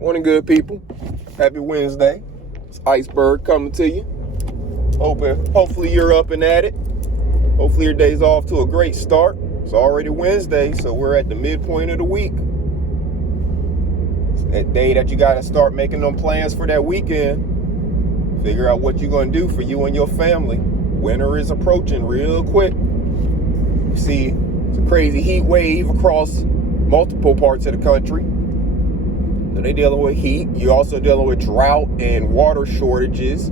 Morning, good people. Happy Wednesday. It's Iceberg coming to you. Hopefully you're up and at it. Hopefully your day's off to a great start. It's already Wednesday, so we're at the midpoint of the week. It's that day that you got to start making them plans for that weekend. Figure out what you're going to do for you and your family. Winter is approaching real quick. You see, it's a crazy heat wave across multiple parts of the country. So they're dealing with heat. You're also dealing with drought and water shortages.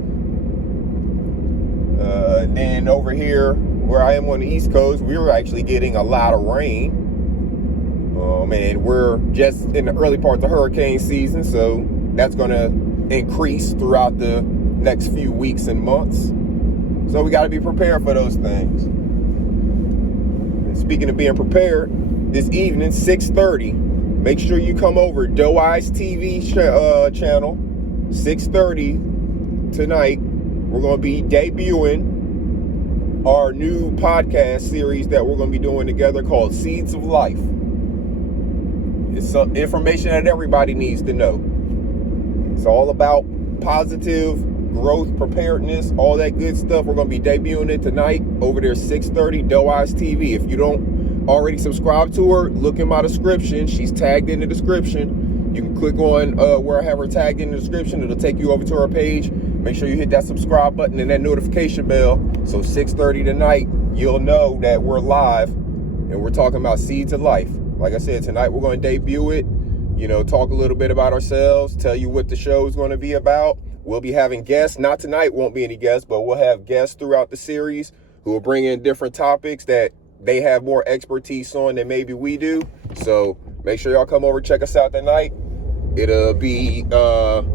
Then over here, where I am on the East Coast, we're actually getting a lot of rain. And we're just in the early parts of hurricane season, so that's going to increase throughout the next few weeks and months. So we got to be prepared for those things. And speaking of being prepared, this evening, 6:30, make sure you come over Doe Eyes TV channel, 6:30 tonight. We're going to be debuting our new podcast series that we're going to be doing together called Seeds of Life. It's some information that everybody needs to know. It's all about positive growth, preparedness, all that good stuff. We're going to be debuting it tonight over there, 6:30, Doe Eyes TV. If you don't already subscribe to her, look in my description. She's tagged in the description. You can click on where I have her tagged in the description. It'll take you over to her page. Make sure you hit that subscribe button and that notification bell. So 6:30 tonight, you'll know that we're live and we're talking about Seeds of Life. Like I said, tonight we're going to debut it, talk a little bit about ourselves, tell you what the show is going to be about. We'll be having guests. Not tonight, won't be any guests, but we'll have guests throughout the series who will bring in different topics that they have more expertise on than maybe we do. So make sure y'all come over, check us out tonight. It'll be good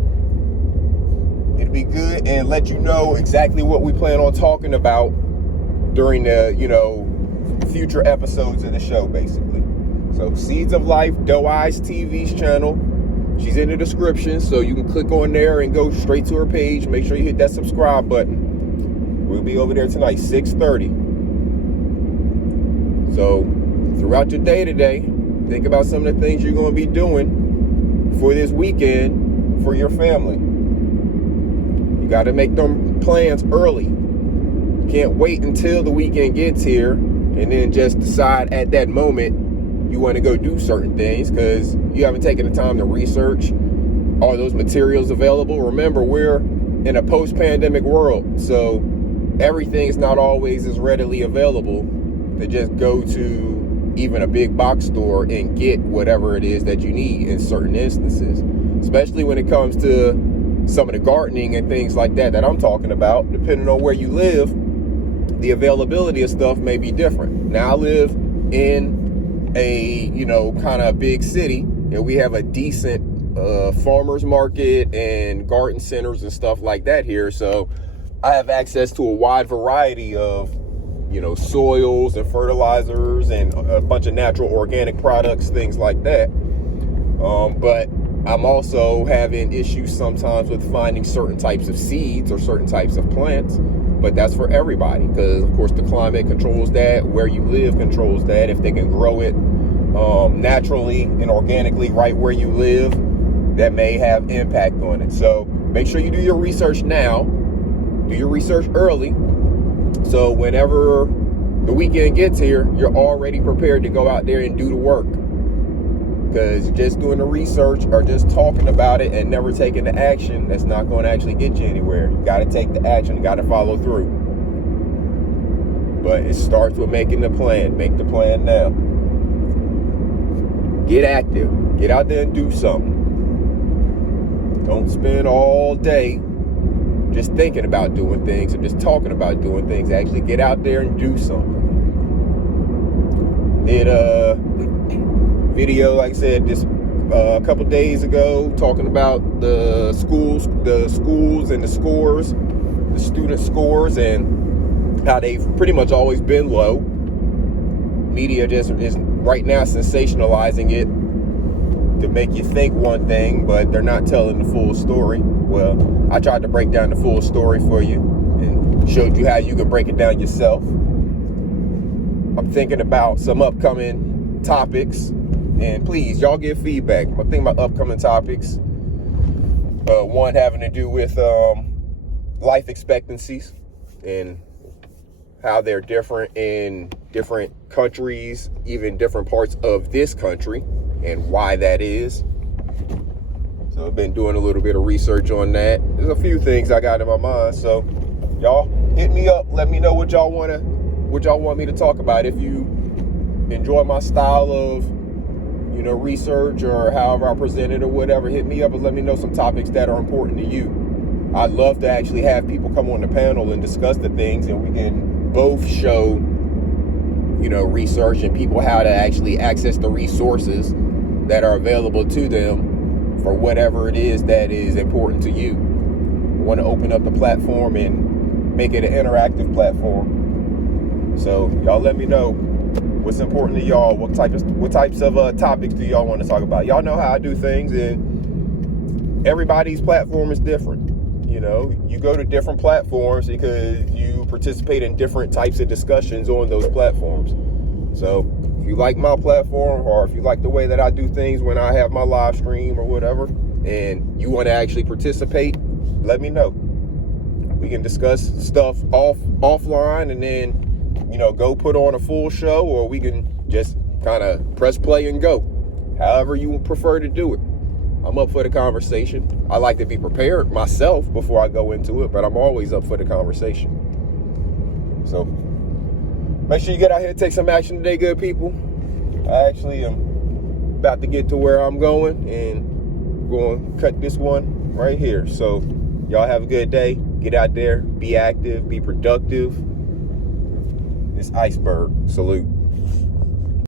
and let you know exactly what we plan on talking about during the, future episodes of the show, basically. So Seeds of Life, Doe Eyes TV's channel. She's in the description, so you can click on there and go straight to her page. Make sure you hit that subscribe button. We'll be over there tonight, 6:30. So throughout your day today, think about some of the things you're going to be doing for this weekend for your family. You got to make them plans early. You can't wait until the weekend gets here and then just decide at that moment you want to go do certain things because you haven't taken the time to research all those materials available. Remember, we're in a post-pandemic world, so everything is not always as readily available to just go to even a big box store and get whatever it is that you need in certain instances, especially when it comes to some of the gardening and things like that I'm talking about. Depending on where you live, the availability of stuff may be different. Now I live in a, kind of big city, and we have a decent farmers market and garden centers and stuff like that here. So I have access to a wide variety of, soils and fertilizers and a bunch of natural organic products, things like that. But I'm also having issues sometimes with finding certain types of seeds or certain types of plants, but that's for everybody because, of course, the climate controls that, where you live controls that. If they can grow it naturally and organically right where you live, that may have impact on it. So make sure you do your research now, do your research early, so whenever the weekend gets here, you're already prepared to go out there and do the work. Because just doing the research or just talking about it and never taking the action, that's not going to actually get you anywhere. You got to take the action. You got to follow through. But it starts with making the plan. Make the plan now. Get active. Get out there and do something. Don't spend all day just thinking about doing things and just talking about doing things. Actually get out there and do something. Did a video, like I said, just a couple days ago, talking about the schools and the scores, the student scores, and how they've pretty much always been low. Media just is right now sensationalizing it to make you think one thing, but they're not telling the full story. Well, I tried to break down the full story for you and showed you how you can break it down yourself. I'm thinking about some upcoming topics, and please, y'all give feedback. I'm thinking about upcoming topics One having to do with life expectancies and how they're different in different countries, even different parts of this country, and why that is. So I've been doing a little bit of research on that. There's a few things I got in my mind. So y'all hit me up. Let me know what y'all want me to talk about. If you enjoy my style of, research or however I present it or whatever, hit me up and let me know some topics that are important to you. I'd love to actually have people come on the panel and discuss the things, and we can both show, research and people how to actually access the resources that are available to them for whatever it is that is important to you. I want to open up the platform and make it an interactive platform. So y'all let me know what's important to y'all. What types of topics do y'all want to talk about? Y'all know how I do things, and everybody's platform is different. You go to different platforms because you participate in different types of discussions on those platforms. So if you like my platform, or if you like the way that I do things when I have my live stream or whatever, and you want to actually participate, let me know. We can discuss stuff offline, and then go put on a full show, or we can just kind of press play and go. However you prefer to do it. I'm up for the conversation. I like to be prepared myself before I go into it, but I'm always up for the conversation. So make sure you get out here and take some action today, good people. I actually am about to get to where I'm going, and going to cut this one right here. So y'all have a good day. Get out there, be active, be productive. It's Iceberg. Salute.